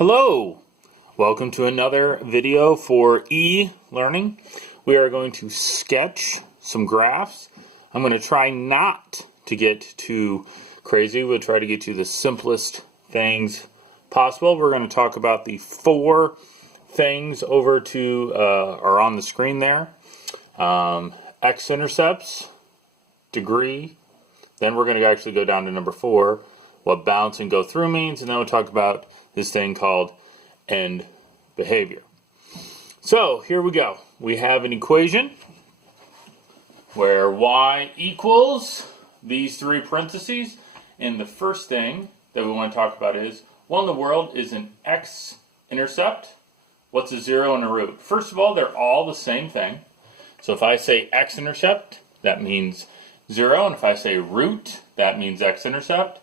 Hello! Welcome to another video for e-learning. We are going to sketch some graphs. I'm going to try not to get too crazy. We'll try to get to the simplest things possible. We're going to talk about the four things over to are on the screen there. X-intercepts, degree. Then we're going to actually go down to number 4, what bounce and go through means, and then we'll talk about this thing called end behavior. So here we go. We have an equation where y equals these three parentheses, and the first thing that we want to talk about is, what in the world is an x-intercept? What's a 0 and a root? First of all, they're all the same thing. So if I say x-intercept, that means 0, and if I say root, that means x-intercept.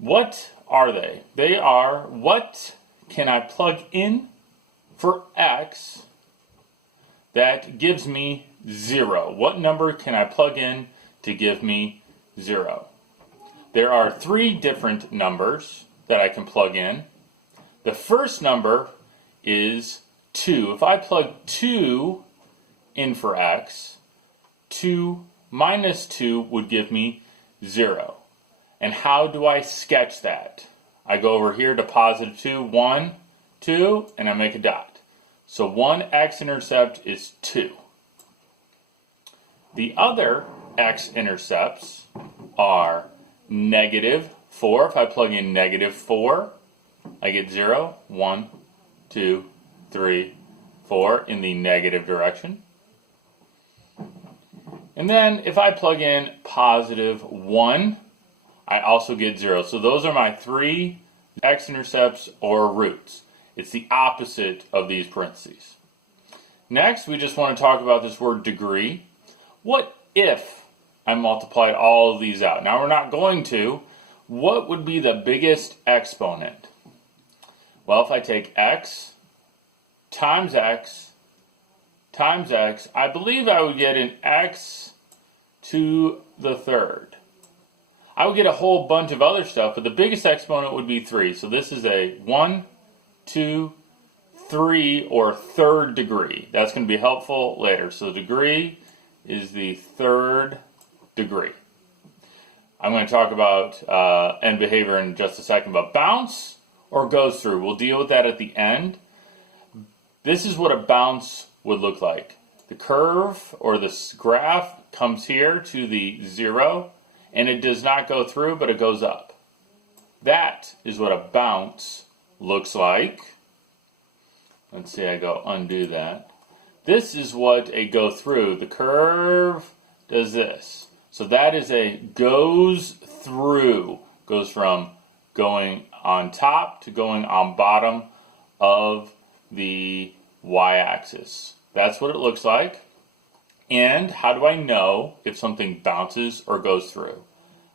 What are they? They are, what can I plug in for x that gives me 0? What number can I plug in to give me 0? There are 3 different numbers that I can plug in. The first number is 2. If I plug 2 in for x, 2 minus 2 would give me 0. And how do I sketch that? I go over here to positive 2, 1, 2, and I make a dot. So one x-intercept is 2. The other x-intercepts are negative 4. If I plug in negative 4, I get 0, 1, 2, 3, 4 in the negative direction. And then if I plug in positive 1, I also get 0. So those are my 3 x-intercepts or roots. It's the opposite of these parentheses. Next, we just want to talk about this word degree. What if I multiplied all of these out? Now we're not going to. What would be the biggest exponent? Well, if I take x times x times x, I believe I would get an x to the third. I would get a whole bunch of other stuff, but the biggest exponent would be 3. So this is a 1, 2, 3, or third degree. That's going to be helpful later. So degree is the third degree. I'm going to talk about end behavior in just a second, but bounce or goes through, we'll deal with that at the end. This is what a bounce would look like. The curve or the graph comes here to the 0, and it does not go through, but it goes up. That is what a bounce looks like. Let's see, I go undo that. This is what a go through. The curve does this. So that is a goes through. Goes from going on top to going on bottom of the y-axis. That's what it looks like. And how do I know if something bounces or goes through?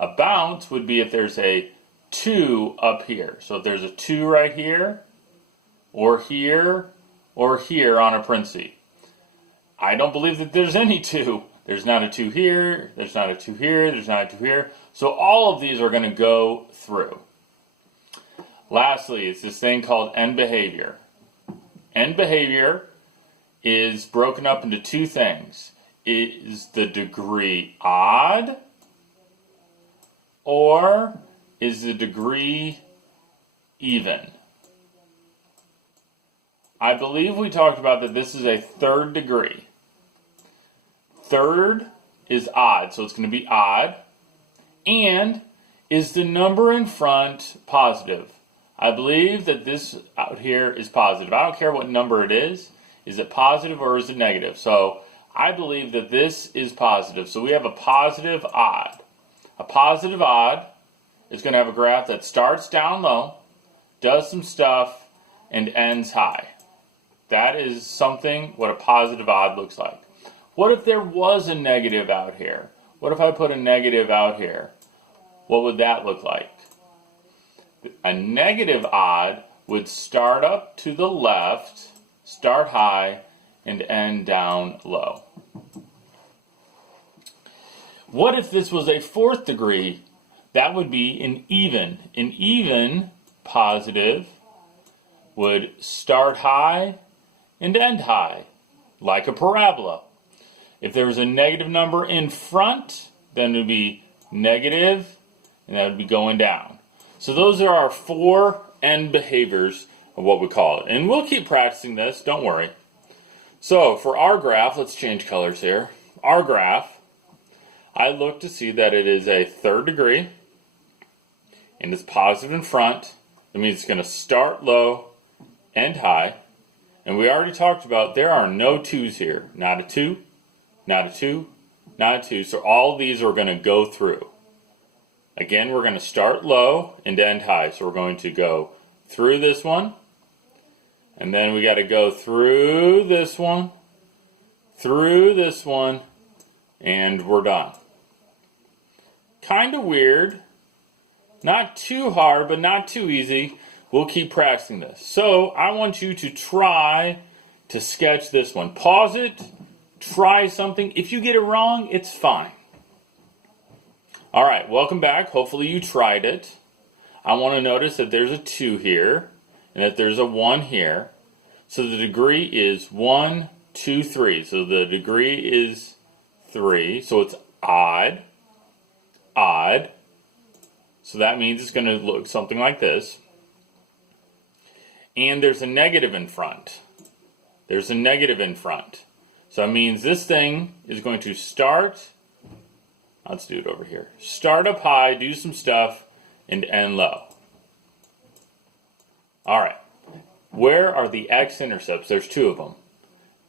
A bounce would be if there's a 2 up here. So if there's a 2 right here, or here, or here on a parenthesis. I don't believe that there's any 2. There's not a 2 here, there's not a 2 here, there's not a 2 here. So all of these are going to go through. Lastly, it's this thing called end behavior. End behavior is broken up into 2 things. Is the degree odd, or is the degree even? I believe we talked about that this is a third degree. Third is odd, so it's going to be odd. And is the number in front positive? I believe that this out here is positive. I don't care what number it is. Is it positive or is it negative? So I believe that this is positive. So we have a positive odd. A positive odd is going to have a graph that starts down low, does some stuff, and ends high. That is something what a positive odd looks like. What if there was a negative out here? What if I put a negative out here? What would that look like? A negative odd would start up to the left, start high, and end down low. What if this was a 4th degree? That would be an even. An even positive would start high and end high, like a parabola. If there was a negative number in front, then it would be negative, and that would be going down. So those are our 4 end behaviors of what we call it. And we'll keep practicing this, don't worry. So for our graph, let's change colors here. Our graph, I look to see that it is a 3rd degree, and it's positive in front. That means it's going to start low, end high. And we already talked about there are no 2's here. Not a 2, not a 2, not a 2. So all these are going to go through. Again, we're going to start low and end high. So we're going to go through this one. And then we got to go through this one, and we're done. Kind of weird. Not too hard, but not too easy. We'll keep practicing this. So I want you to try to sketch this one. Pause it. Try something. If you get it wrong, it's fine. All right, welcome back. Hopefully you tried it. I want to notice that there's a 2 here and that there's a 1 here. So the degree is 1, 2, 3. So the degree is 3. So it's odd. Odd. So that means it's going to look something like this. And there's a negative in front. There's a negative in front. So that means this thing is going to start. Let's do it over here. Start up high, do some stuff, and end low. All right. Where are the x-intercepts? There's 2 of them.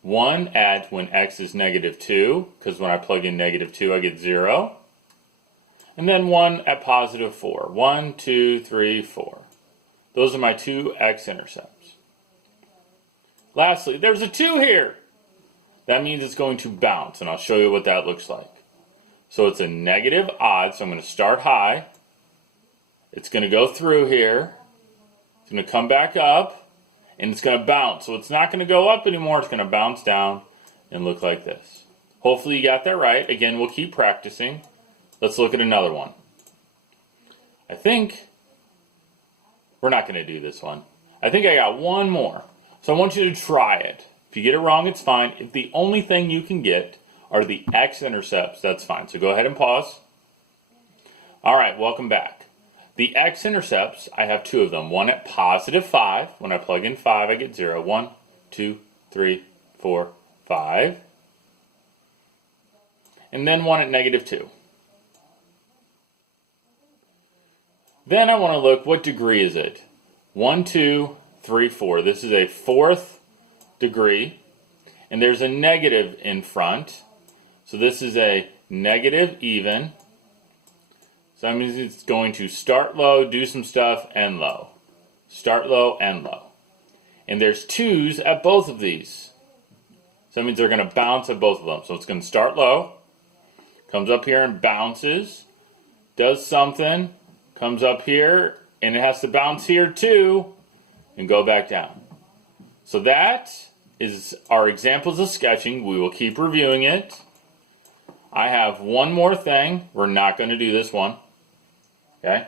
One at when x is -2, because when I plug in -2, I get 0. And then one at +4. 1, 2, 3, 4. Those are my 2 x-intercepts. Lastly, there's a 2 here. That means it's going to bounce, and I'll show you what that looks like. So it's a negative odd, so I'm going to start high. It's going to go through here. It's going to come back up, and it's going to bounce. So it's not going to go up anymore. It's going to bounce down and look like this. Hopefully you got that right. Again, we'll keep practicing. Let's look at another one. I think we're not going to do this one. I think I got one more. So I want you to try it. If you get it wrong, it's fine. If the only thing you can get are the x-intercepts, that's fine. So go ahead and pause. All right, welcome back. The x-intercepts, I have 2 of them. One at +5. When I plug in 5, I get 0. 1, 2, 3, 4, 5. And then one at -2. Then I want to look, what degree is it? 1, 2, 3, 4. This is a 4th degree. And there's a negative in front. So this is a negative even. So that means it's going to start low, do some stuff, end low. Start low, end low. And there's 2's at both of these. So that means they're going to bounce at both of them. So it's going to start low, comes up here and bounces, does something, comes up here, and it has to bounce here too, and go back down. So that is our examples of sketching. We will keep reviewing it. I have one more thing. We're not going to do this one. Okay?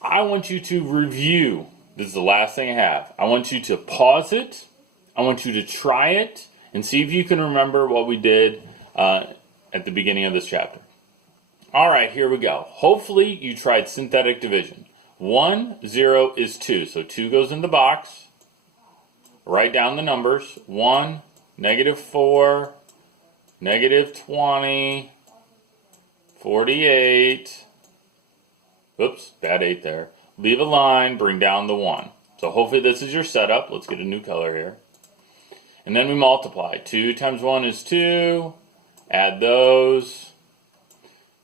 I want you to review. This is the last thing I have. I want you to pause it. I want you to try it and see if you can remember what we did at the beginning of this chapter. All right, here we go. Hopefully you tried synthetic division. 1, 0 is 2. So 2 goes in the box. Write down the numbers. 1, -4, -20, 48. Oops, bad 8 there. Leave a line, bring down the 1. So hopefully this is your setup. Let's get a new color here. And then we multiply. 2 times 1 is 2. Add those.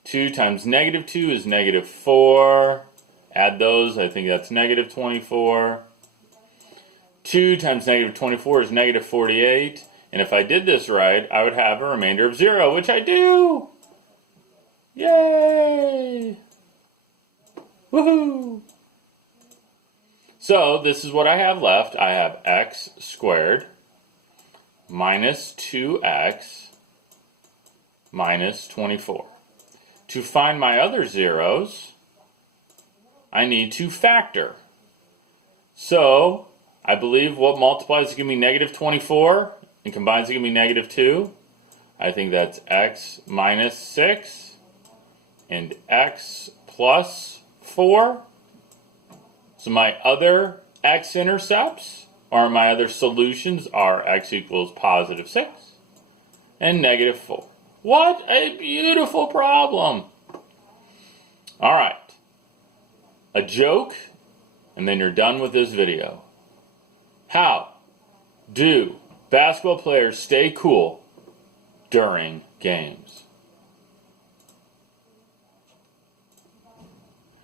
2 times -2 is -4. Add those. I think that's -24. 2 times -24 is -48. And if I did this right, I would have a remainder of 0, which I do. Yay! Woohoo! So this is what I have left. I have x squared minus 2x minus 24. To find my other zeros, I need to factor. So, I believe what multiplies to give me negative 24 and combines to give me negative 2. I think that's x minus 6 and x plus 4. So my other x-intercepts, or my other solutions, are x equals positive 6 and negative 4. What a beautiful problem! All right, a joke, and then you're done with this video. How do basketball players stay cool during games?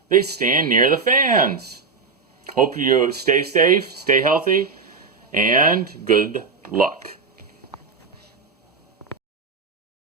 They stand near the fans. Hope you stay safe, stay healthy, and good luck.